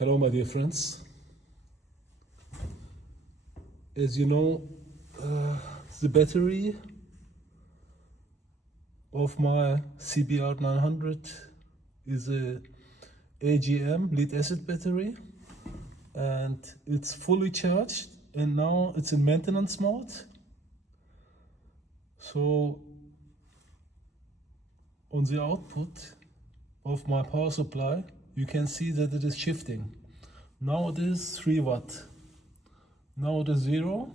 Hello my dear friends. As you know, the battery of my CBR 900 is a AGM lead acid battery, and it's fully charged, and now it's in maintenance mode. So on the output of my power supply, you can see that it is shifting. Now it is 3 watt. Now it is 0,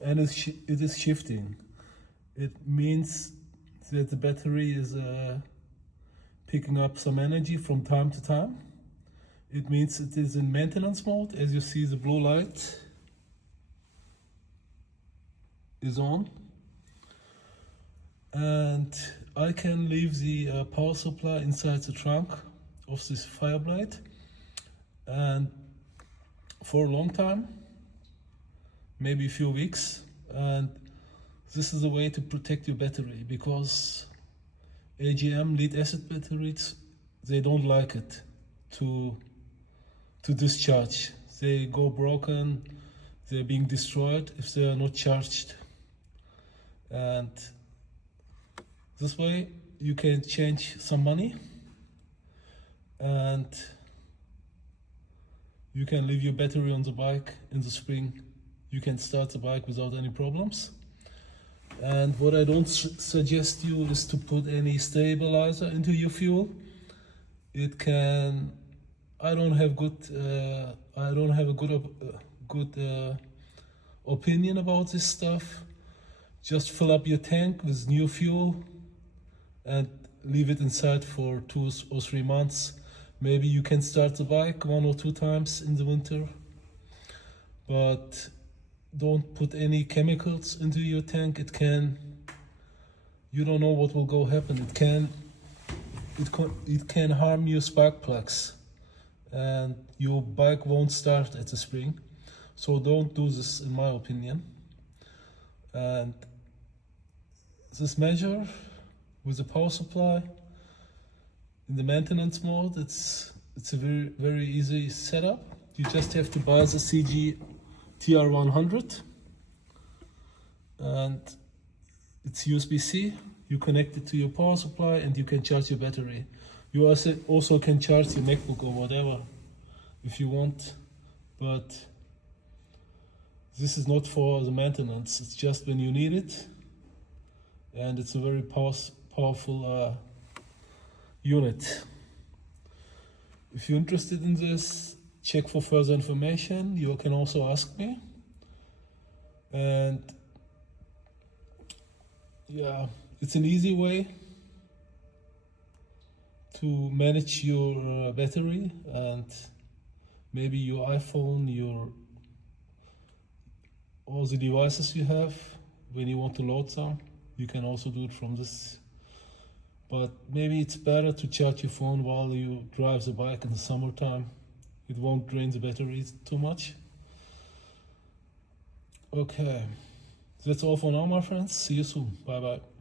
and it is shifting. It means that the battery is picking up some energy from time to time. It means it is in maintenance mode. As you see, the blue light is on, and I can leave the power supply inside the trunk of this Fireblade, and for a long time, maybe a few weeks. And this is a way to protect your battery, because AGM lead acid batteries, they don't like it to discharge. They go broken, they're being destroyed if they are not charged. And this way you can change some money, and you can leave your battery on the bike in the spring. You can start the bike without any problems. And what I don't suggest you is to put any stabilizer into your fuel. It can, I don't have a good opinion about this stuff. Just fill up your tank with new fuel and leave it inside for 2 or 3 months. Maybe you can start the bike 1 or 2 times in the winter, but don't put any chemicals into your tank. You don't know what will go happen. It can harm your spark plugs, and your bike won't start at the spring. So don't do this, in my opinion. And this measure with the power supply in the maintenance mode, it's a very easy setup. You just have to buy the Chigee TR100, and it's USB-C. You connect it to your power supply and you can charge your battery. You also can charge your MacBook or whatever if you want, but this is not for the maintenance. It's just when you need it, and it's a very powerful unit. If you're interested in this, check for further information. You can also ask me. And yeah, it's an easy way to manage your battery, and maybe your iPhone, all the devices you have, when you want to load some, you can also do it from this. But maybe it's better to charge your phone while you drive the bike in the summertime. It won't drain the batteries too much. Okay, that's all for now, my friends. See you soon. Bye bye.